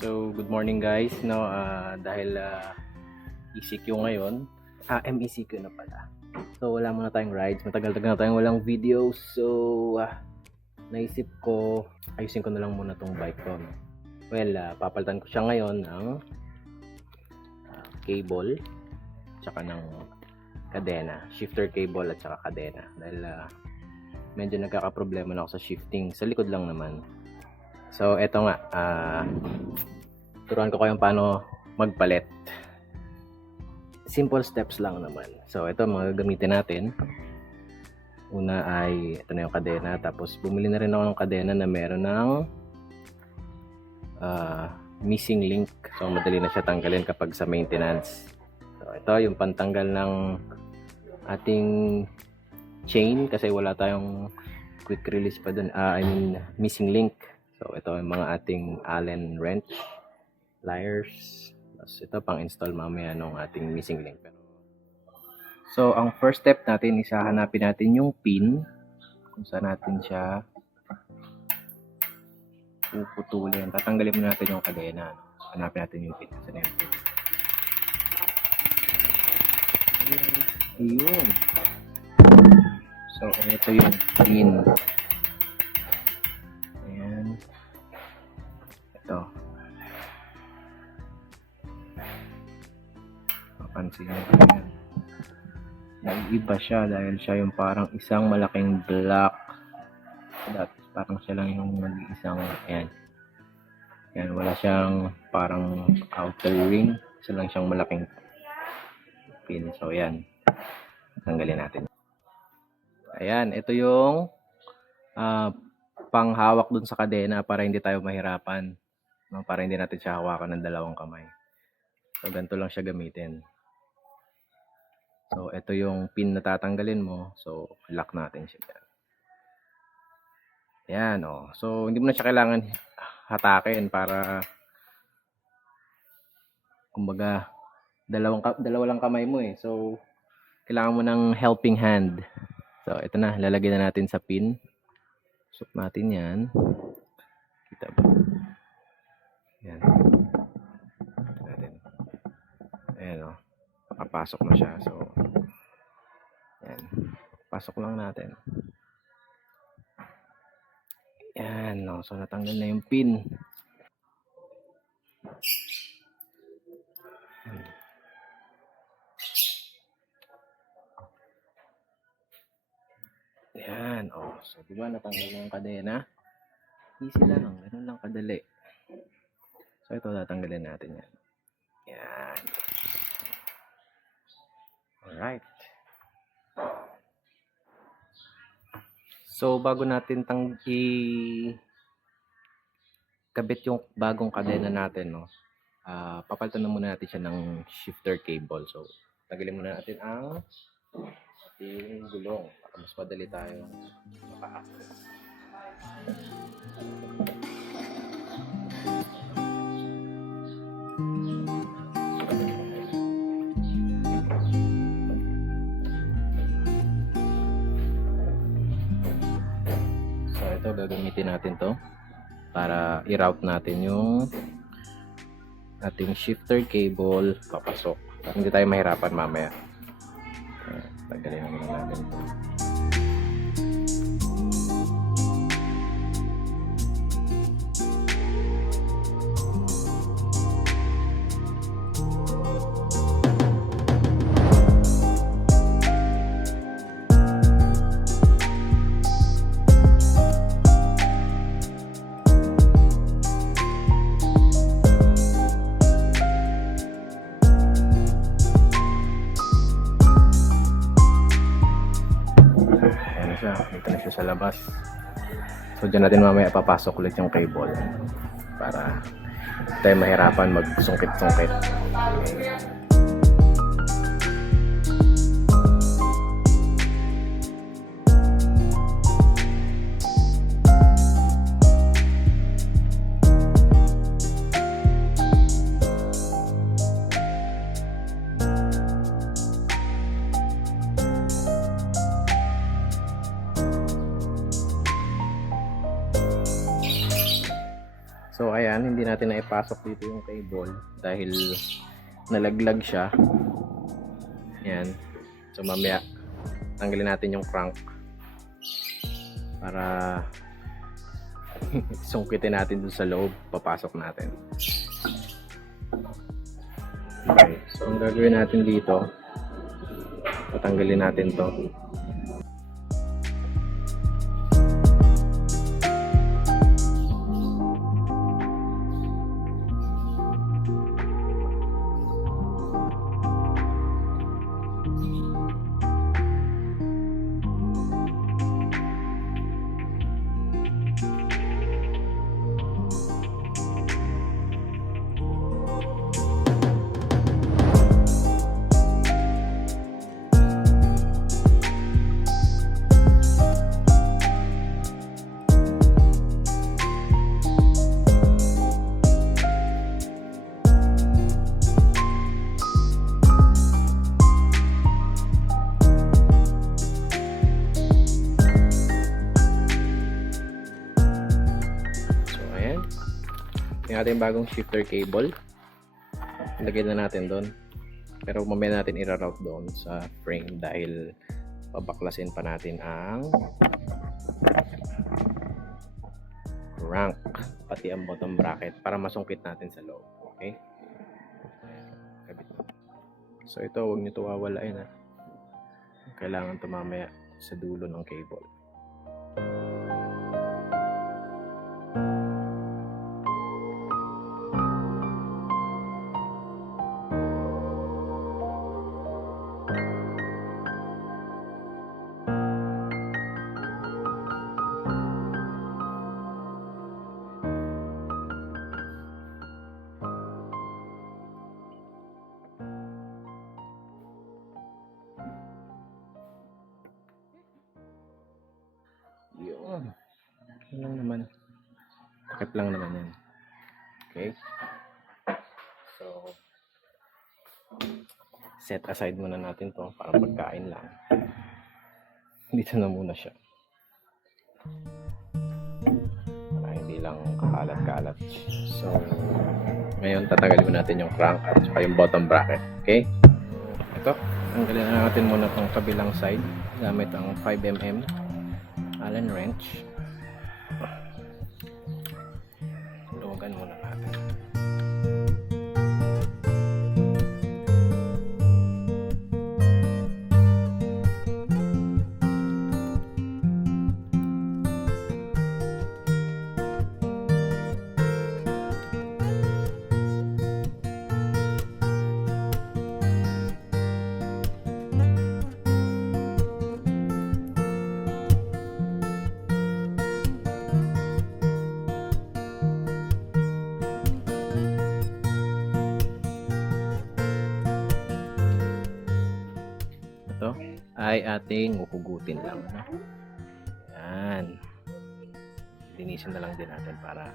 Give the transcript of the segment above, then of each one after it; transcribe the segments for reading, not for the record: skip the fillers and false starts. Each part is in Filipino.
So, good morning guys. No, dahil ECQ ngayon, MECQ na pala. So, wala muna tayong rides. Matagal-tagal na tayong walang video. So, naisip ko, ayusin ko na lang muna tong bike ko. No? Well, papalitan ko siya ngayon ng cable, tsaka ng kadena. Shifter cable at tsaka kadena. Dahil medyo nagkakaproblema na ako sa shifting. Sa likod lang naman. So, eto nga. Turuan ko kayong paano magpalit. Simple steps lang naman. So, ito mga gagamitin natin. Una ay, ito na yung kadena. Tapos, bumili na rin ako ng kadena na meron ng missing link. So, madali na siya tanggalin kapag sa maintenance. So, ito yung pantanggal ng ating chain kasi wala tayong quick release pa dun. Missing link. So, ito yung mga ating Allen wrench, pliers. Tapos ito pang install mamaya ng ating missing link. So, ang first step natin is hahanapin natin yung pin kung saan natin siya puputulin. Tatanggalin muna natin yung kadena. Hanapin natin yung pin. Saan yung pin? Ayun. So, ito yung pin. Ayan. Ito. Mapansin nyo pa yan. Nag-iba siya dahil siya yung parang isang malaking block. Dati parang siya lang yung nag-iisang, ayan. Ayan, wala siyang parang outer ring. Isa lang siyang malaking pin. So, ayan. Tanggalin natin. Ayan, ito yung panghawak dun sa kadena para hindi tayo mahirapan. No? Para hindi natin siya hawakan ng dalawang kamay. So, ganito lang siya gamitin. So, ito yung pin na tatanggalin mo. So, lock natin siya. Ayan, oh. So, hindi mo na siya kailangan hatakin para kumbaga, dalawa lang kamay mo eh. So, kailangan mo ng helping hand. So, ito na. Lalagyan na natin sa pin. Susok natin yan. Kita ba? Ayan. Ayan o. Nakapasok na siya. So, ayan. Pasok lang natin. Ayan o. So, natanggal na yung pin. Ayan o. So, diba natanggal na yung kadena? Easy lang. Ganun lang kadali. So, ito tatanggalin natin yan. Ayan. Alright. So, bago natin kabit yung bagong kadena natin, no? Papalitan na muna natin siya ng shifter cable. So, tanggalin muna natin ang ating gulong para mas madali tayo maka-access. So, ito gagamitin natin to para i-route natin yung ating shifter cable papasok para hindi tayo mahirapan mamaya. Tanggalin naman natin ito. Dito na siya sa labas. So, dyan natin mamaya papasok ulit yung cable para tayo mahirapan magsungkit-sungkit. So ayan, hindi natin na ipasok dito yung cable dahil nalaglag siya. Ayan. So mamaya tanggalin natin yung crank para sungkitin natin dun sa loob, papasok natin. Okay. So ang gagawin natin dito, patanggalin natin to. Yung ating bagong shifter cable, ilagay na natin doon, pero mamaya natin i-route doon sa frame dahil pabaklasin pa natin ang crank pati ang bottom bracket para masungkit natin sa loob. Okay, kabit na. So ito, huwag nyo ito wawalain, kailangan ito mamaya sa dulo ng cable. Yun. Yan lang naman. Takip lang naman yan. Okay. So, set aside muna natin to para pagkain lang. Dito na muna siya. Para hindi lang kakalat-kalat. So, ngayon tatanggalin mo natin yung crank at saka yung bottom bracket. Okay? Ito. Tanggalin na natin muna tong kabilang side gamit ang 5mm Allen wrench. Luwagan muna natin. Ito ay ating huhugutin lang. Yan. Linisin na lang din natin para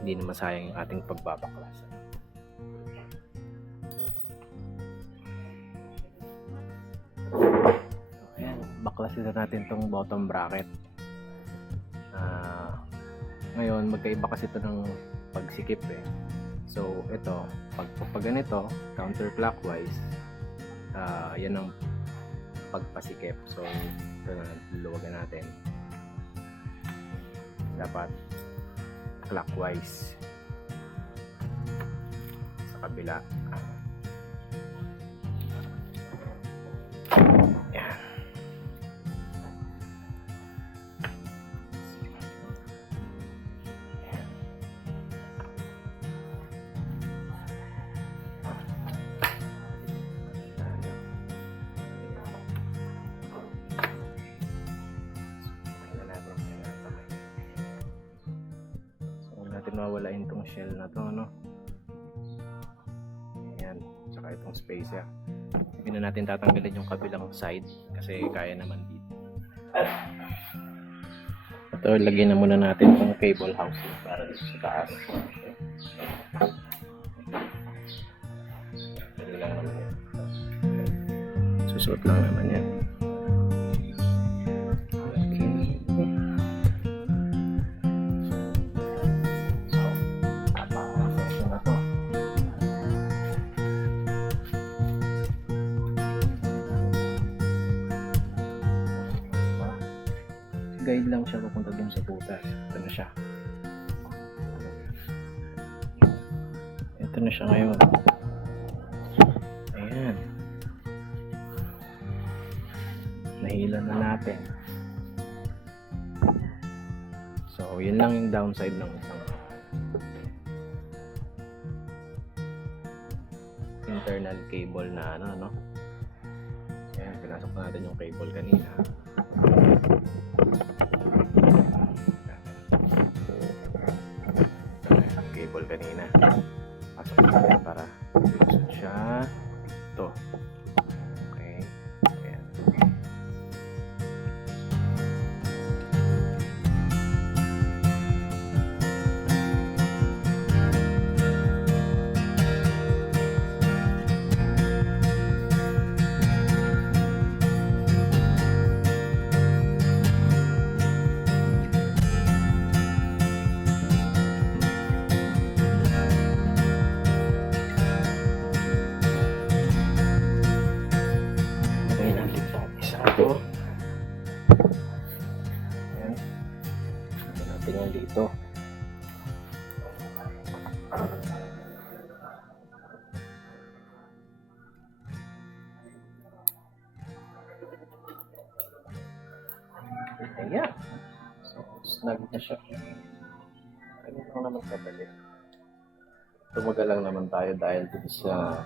hindi na masayang yung ating pagbabaklas. Ayan, baklasin na natin tong bottom bracket. Ngayon, magkaiba kasi ito ng pagsikip So, ito, pag ganito, counterclockwise, yan ang pagpasikip. So ito na, luluwagan natin. Dapat clockwise sa kabila. Yan. Natin mawalain tong shell na to, ayan, tsaka itong spacer. Hindi na natin tatanggalin yung kabilang side kasi kaya naman dito. Ito, lagyan na muna natin tong cable housing para dito sa taas. Susuot lang naman yan. guide lang siya papunta dun sa butas. Ito na siya. Ito na siya ngayon. Ayan. Nahila na natin. So, yun lang yung downside ng isang internal cable na ano, no? Ayan, pinasok na natin yung cable kanina. Cable kanina. Pasok natin para lusot siya. Ito. Okay. Ayan. Ito. Ayan. Ito natin yan dito. Ayan. So, snag na siya. Ganun lang naman kadali. Tumagal lang naman tayo dahil dito sa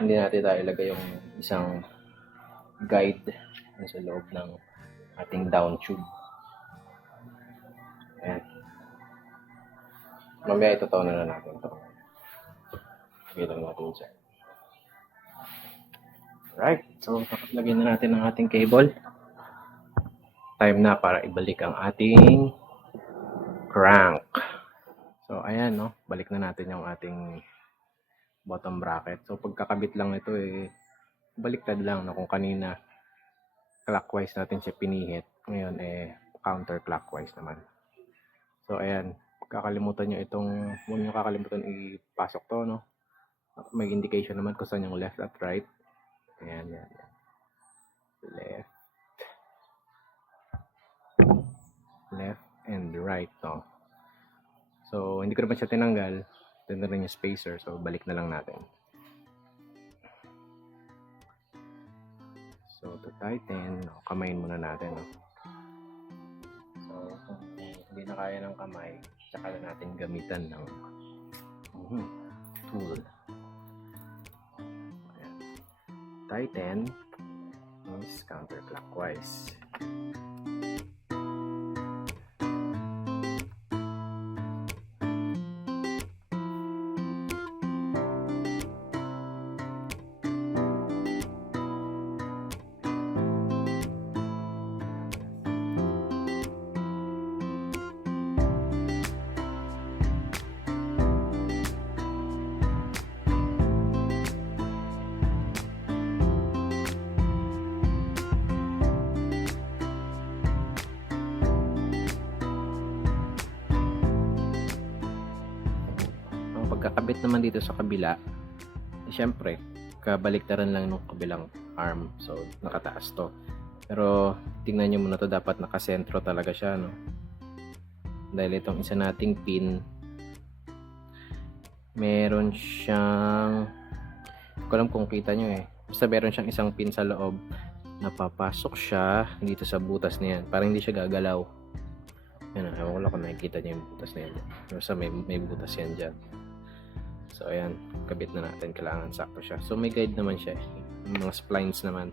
hindi natin tayo ilagay yung isang guide sa loob ng ating down tube. Ayan. Mamaya itataon na natin ito. Lagay lang natin siya. Alright. So, lagyan na natin ang ating cable. Time na para ibalik ang ating crank. So, ayan, no? Balik na natin yung ating bottom bracket. So, pagkakabit lang ito, baliktad lang, no? Kung kanina clockwise natin siya pinihit. Ngayon, counterclockwise naman. So, ayan. Kakalimutan nyo huwag nyo kakalimutan ipasok to, no? May indication naman kung saan yung left at right. Ayan, yan. Left and right, no? So, hindi ko naman siya tinanggal. Ito na rin yung spacer. So, balik na lang natin. So, to tighten, kamayin muna natin. No? So, kung hindi na kaya ng kamay, saka na natin gamitan ng tool. Ayan. Tighten is counterclockwise. Pagkakabit naman dito sa kabila, syempre kabaliktaran lang ng kabilang arm, so nakataas to. Pero tingnan nyo muna to, dapat nakasentro talaga siya, no? Dahil itong isa nating pin, meron siyang, hindi ko alam kung kita nyo basta meron siyang isang pin sa loob na papasok siya dito sa butas na yan, parang hindi siya gagalaw. Yan, ewan ko lang kung nakikita nyo yung butas na yan, basta may butas yan dyan. So, ayan. Kabit na natin. Kailangan sakto siya. So, may guide naman siya. Yung mga splines naman.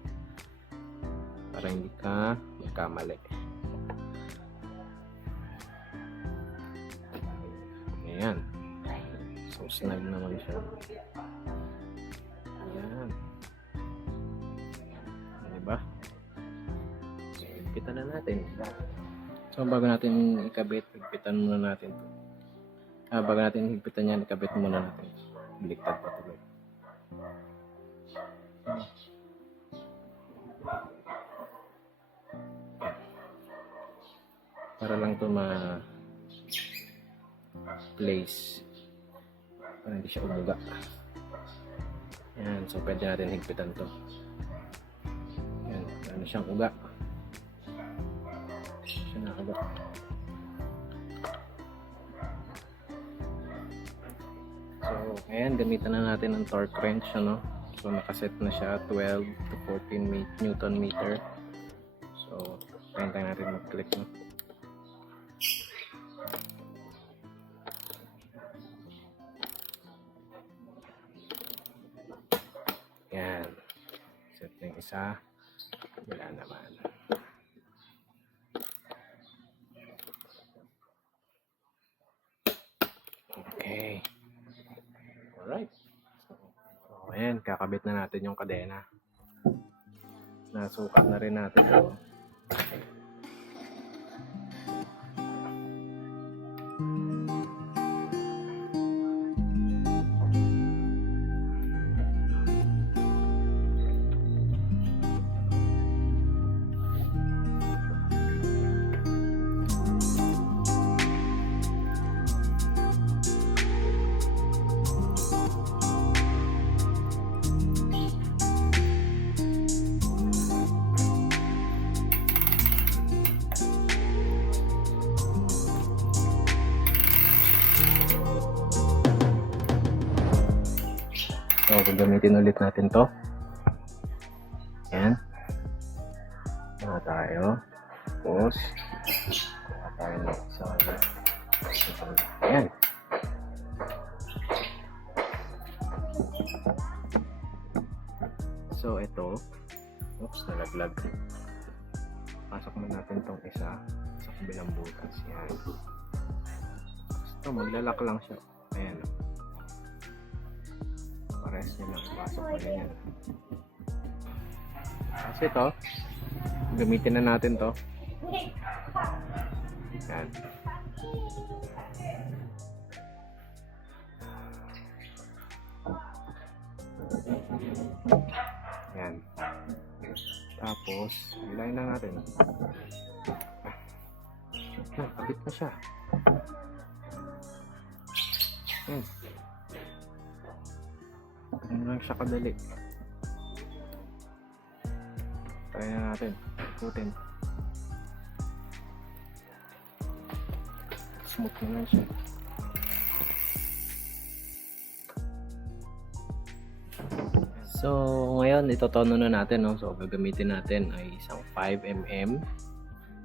Para hindi ka magkamali. Ayan. So, snag naman siya. Ayan. Diba? So, higpitan na natin. So, bago natin ikabit, higpitan muna natin ito. Bago natin higpitan yan, ikabit muna natin. Baliktad pa tuloy. Para lang ito ma-place. Para hindi siya umuga. Yan, so pwede natin higpitan to. Yan, ano siyang uga. Siya Nakagat. So, ayan, gamitan na natin ang torque wrench, ano? So, nakaset na siya 12 to 14 Newton meter. So, tayo natin mag-click, no? Ayan. Set na yung isa. Wala naman. Okay. Alright. So, ayan, kakabit na natin yung kadena. Nasukat na rin natin ito. So, gagamitin ulit natin to. Ayan. Kuha tayo. Tapos, kuha tayo ng isang. Ayan. So, ito. Oops, nalaglag. Pasok mo natin tong isa sa kabilang butas. Ayan. Ito, maglalak lang siya. Ayan. Pares nyo lang. Pasok mo yan. Kasi ito, gamitin na natin to. Ayan. Ayan. Tapos, hilahin na natin. Kabit na siya. Ganun lang siya kadali. Try na natin. Ikutin. Smooth naman siya. So, ngayon, itotono na natin, no? So, gagamitin natin ay isang 5mm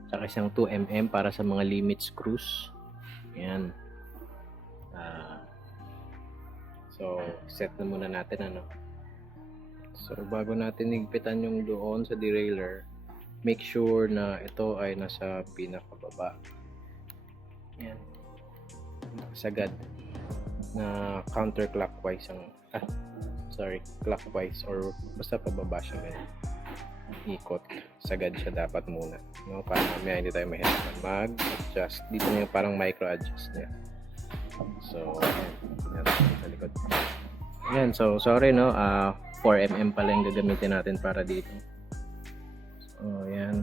tsaka isang 2mm para sa mga limit screws. Ayan. So, set na muna natin, ano? So, bago natin higpitan yung doon sa derailleur, make sure na ito ay nasa pinakababa. Ayan. Sagad na counterclockwise ang clockwise or basta pababa siya ngayon. Ikot, sagad siya dapat muna, no? Para mamaya hindi tayo mahirapan mag-adjust. Dito na yung parang micro-adjust niya. So, ayan, sa likod. Ayan, so sorry, no? 4mm pala yung gagamitin natin para dito. So, ayan.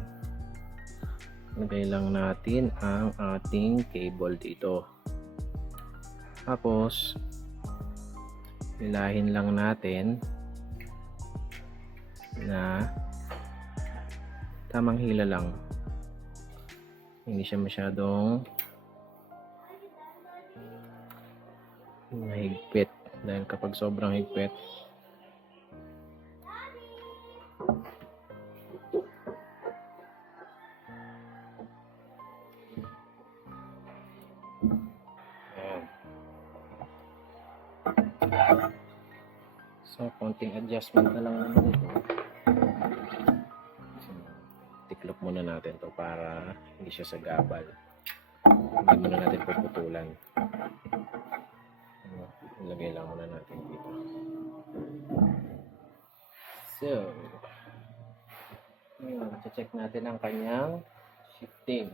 Lagay lang natin ang ating cable dito. Tapos, hilahin lang natin na tamang hila lang. Hindi siya masyadong mahigpit dahil kapag sobrang higpit so konting adjustment na lang naman ito. So, tiklop muna natin to para hindi siya sagabal, hindi muna natin puputulan. Ilagay lang muna natin dito. So, ngayon, check natin ang kanyang shifting.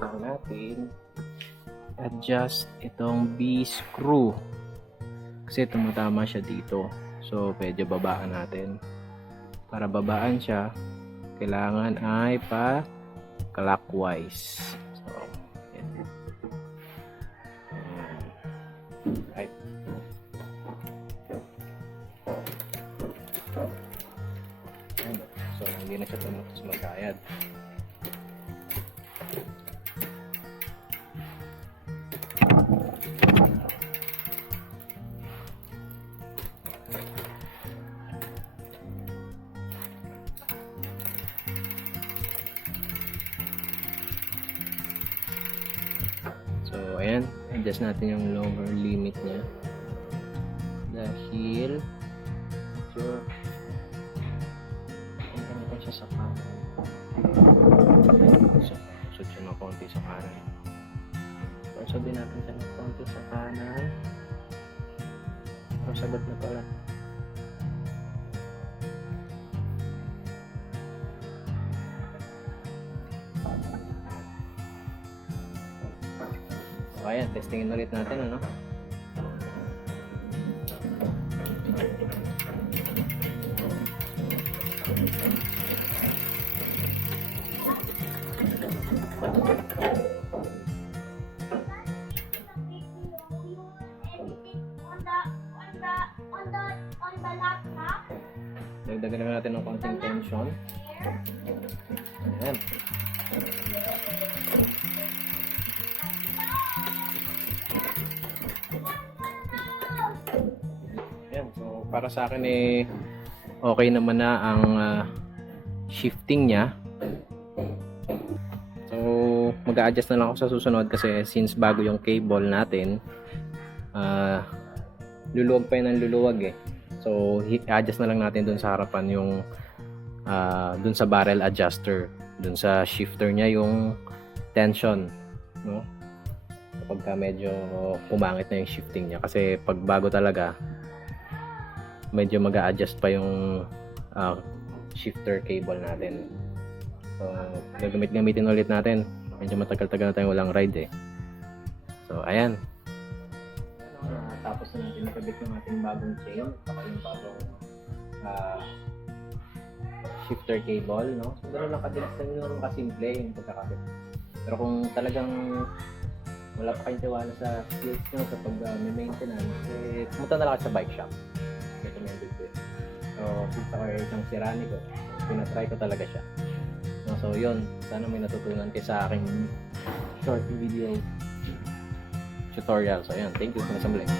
lang natin adjust itong B screw kasi tumatama siya dito. So medyo babaan natin. Para babaan siya, kailangan ay pa clockwise. So yan. Right. So hindi na siya sumakayad. So ayan, adjust natin yung lower limit niya dahil sure punta siya sa kanan. So siya ng konti sa kanan. So din natin siya ng konti sa kanan. So sagot na pala. So ayan, testingin ulit natin ano. Dagdagan na natin ng konting tension. Ayan. Ayan. So, para sa akin okay naman na ang shifting niya. So, mag-a-adjust na lang ako sa susunod kasi since bago yung cable natin, luluwag pa yun ng luluwag eh. So, i-adjust na lang natin dun sa harapan yung dun sa barrel adjuster. Dun sa shifter niya yung tension. No? Kapag ka medyo pumangit na yung shifting niya. Kasi pag bago talaga, medyo mag-a-adjust pa yung shifter cable natin. So, gagamitin ulit natin. Medyo matagal-tagal na tayong walang ride eh. So, ayan. Tapos na natin nakabit yung ating bagong chain saka yung bagong shifter cable, no? So, gano'n lang kadilis lang kasimple yung pagkakabit. Pero kung talagang wala pa kayong tiwala sa skills nyo sa pag-maintenance, pumunta na lang sa bike shop. Recommended ko yun. So, since ako isang sirani ko, pinatry ko talaga siya. No, so, yun. Sana may natutunan kayo sa aking short video tutorial. So, ayan. Thank you for nasambling.